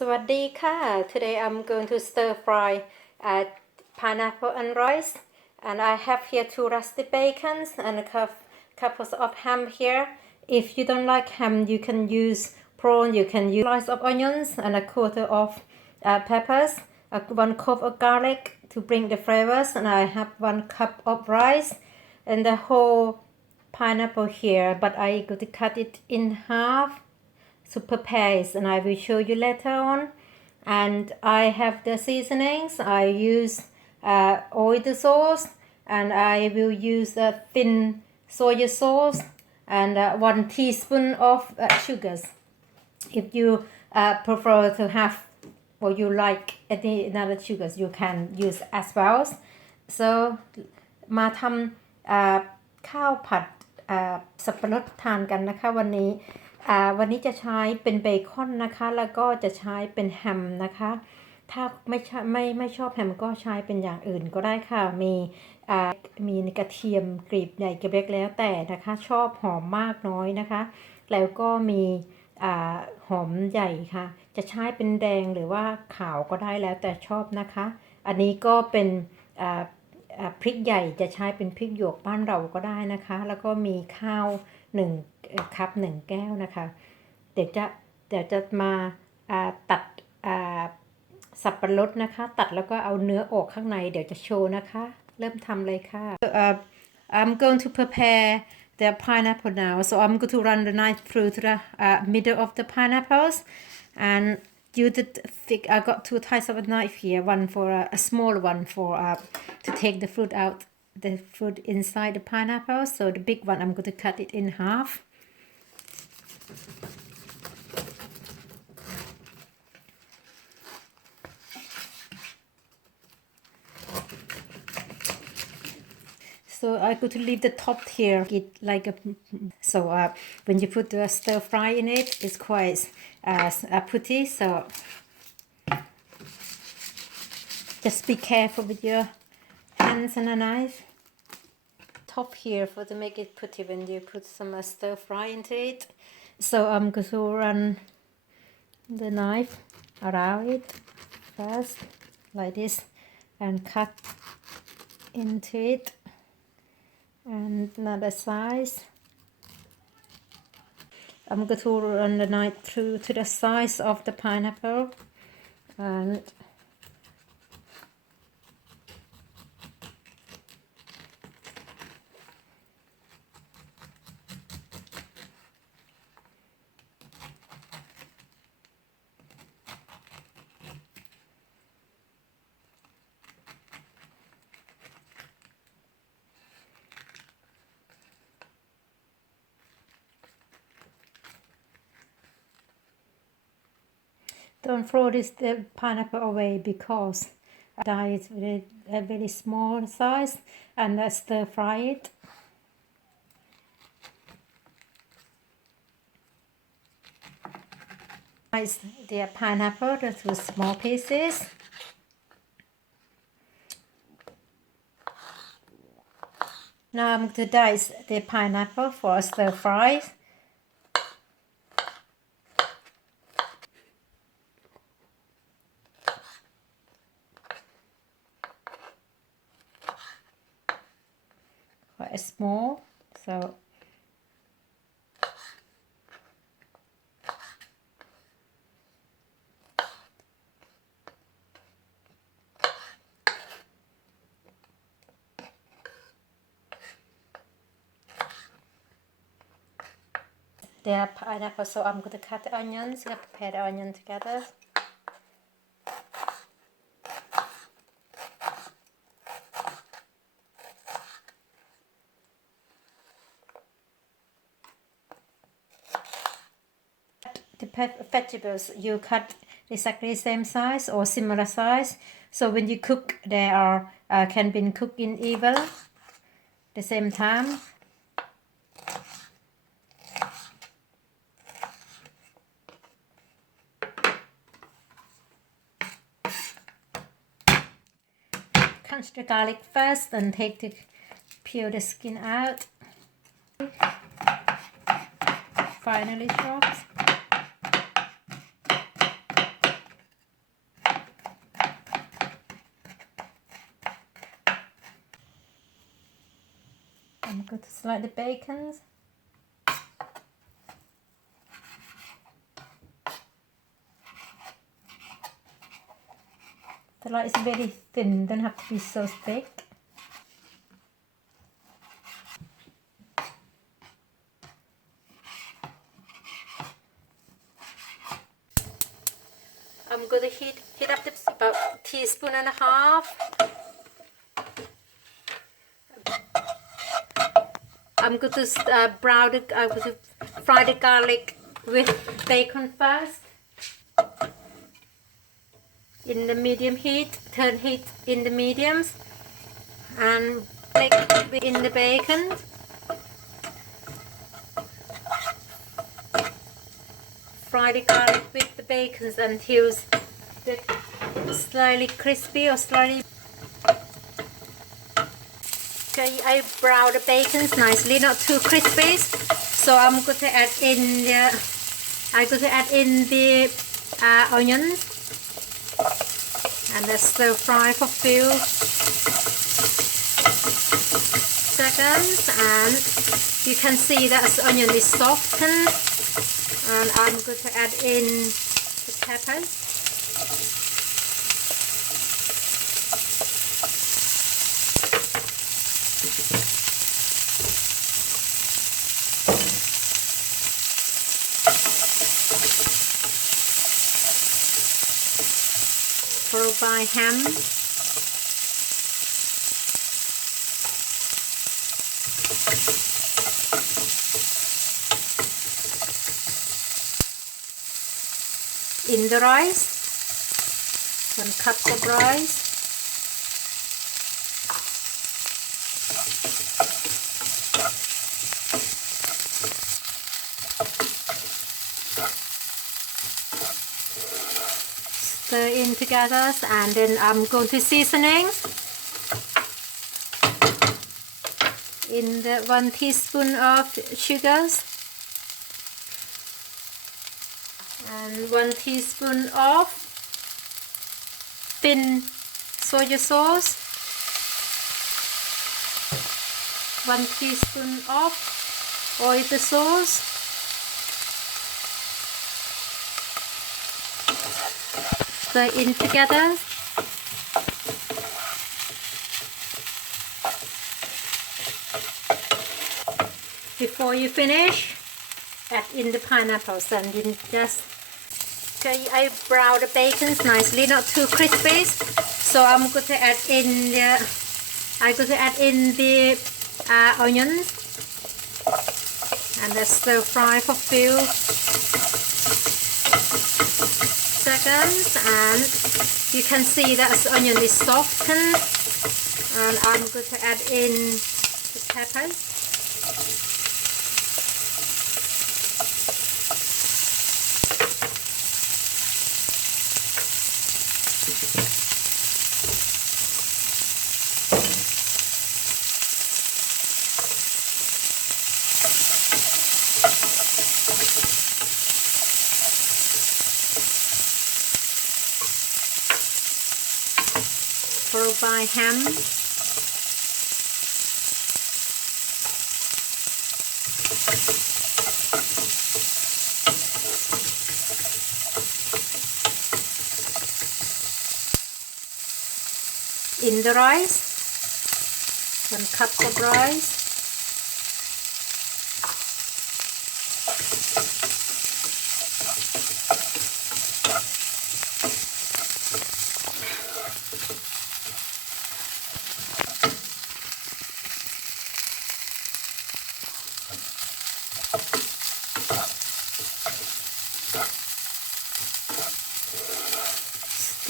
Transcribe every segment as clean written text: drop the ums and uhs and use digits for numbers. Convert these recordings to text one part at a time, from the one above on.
Sawadee. Today I'm going to stir fry pineapple and rice, and I have here 2 rusty bacons and a couple of ham here. If you don't like ham, you can use prawn, you can use slice of onions and a quarter of peppers, 1 cup of garlic to bring the flavors, and I have 1 cup of rice and the whole pineapple here, but I going to cut it in half to prepare it, and I will show you later on. And I have the seasonings. I use oyster sauce, and I will use a thin soy sauce and 1 teaspoon of sugars. If you prefer to have or you like any other sugars, you can use as well. So มาทำข้าวผัดสับปะรดทานกันนะคะวันนี้จะใช้เป็นเบคอนนะคะแล้วก็จะใช้เป็นแฮมนะคะถ้าไม่ชอบแฮมก็ใช้เป็นอย่างอื่นก็ได้ค่ะมีกระเทียมกรีบใหญ่กรีบเล็กแล้วแต่นะคะชอบหอมมากน้อยนะคะแล้วก็มีหอมใหญ่ค่ะจะใช้เป็นแดงหรือว่าขาวก็ได้แล้วแต่ชอบนะคะอันนี้ก็เป็นพริกใหญ่จะใช้เป็นพริกหยวกบ้านเราก็ได้นะคะแล้วก็มีข้าว1 คัพ 1 แก้วนะคะเดี๋ยวจะมาตัดสับปะรดนะคะตัดแล้วก็เอาเนื้อออกข้างในเดี๋ยวจะโชว์นะคะเริ่มทำเลยค่ะ I'm going to prepare the pineapple now, so I'm going to run the knife through to the middle of the pineapples and use the thick. I got 2 types of a knife here, one for a small one for to take the fruit out, the fruit inside the pineapple. So the big one, I'm going to cut it in half. So I'm going to leave the top here, it like a so when you put the stir fry in it, it's quite pretty. So just be careful with your hands and a knife. Top here for to make it pretty when you put some stir fry into it. So I'm going to run the knife around it first like this and cut into it. And another size. I'm going to run the knife through to the size of the pineapple and don't throw the pineapple away because it's a very small size, and stir fry it. Slice the pineapple into small pieces. Now I'm going to dice the pineapple for stir fry. Quite small, so the pineapple. So I'm going to cut the onions. I'm going to prepare the onion together. The vegetables you cut exactly the same size or similar size, so when you cook they are can be cooked in even the same time. Crunch the garlic first and peel the skin out. Finally chopped. go to select the bacons. The light is very thin, don't have to be so thick. I'm going to heat up about a teaspoon and a half. I'm going to fry the garlic with bacon first. In the medium heat, turn heat in the mediums, and bake in the bacon. Fry the garlic with the bacon until it's slightly crispy or slightly. Okay, I brown the bacon nicely, not too crispy. So I'm going to add in the onions, and let's stir fry for a few seconds. And you can see that the onion is softened. And I'm going to add in the peppers. Followed by ham. In the rice, 1 cup of rice, stir in together, and then I'm going to seasoning. In the 1 teaspoon of sugars. And 1 teaspoon of thin soy sauce, 1 teaspoon of oyster sauce, stir in together. Before you finish, add in the pineapples, and you just I brown the bacon nicely, not too crispy. So I'm going to add in the onions, and let's stir fry for a few seconds. And you can see that the onion is softened. And I'm going to add in the peppers. Followed by ham. In the rice, 1 cup of rice.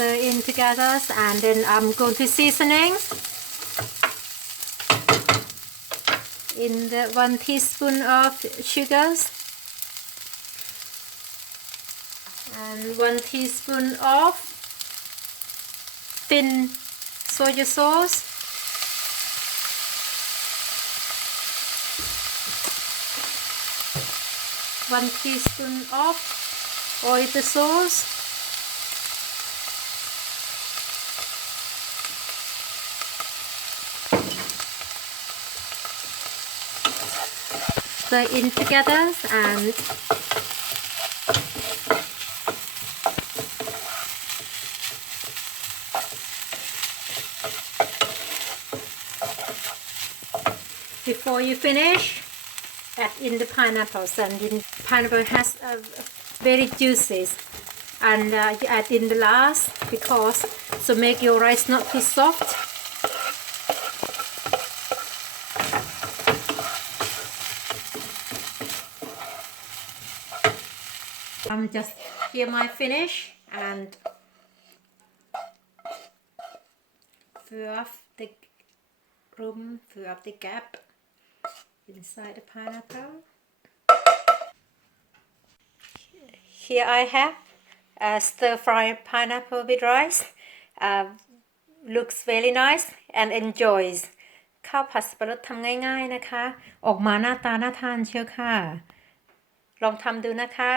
Stir in together, and then I'm going to seasoning. In the 1 teaspoon of sugars, and 1 teaspoon of thin soy sauce, one teaspoon of oyster sauce, stir in together and before you finish, add in the pineapples, and the pineapple has very juicy, and you add in the last because so make your rice not too soft. Just here my finish and fill up the room, fill up the gap inside the pineapple. Here I have stir-fried pineapple with rice. Looks very nice and enjoys. ข้าวผัดสับปะรดทำง่ายๆนะคะออกมาหน้าตาน่าทานเชียวค่ะลองทำดูนะคะ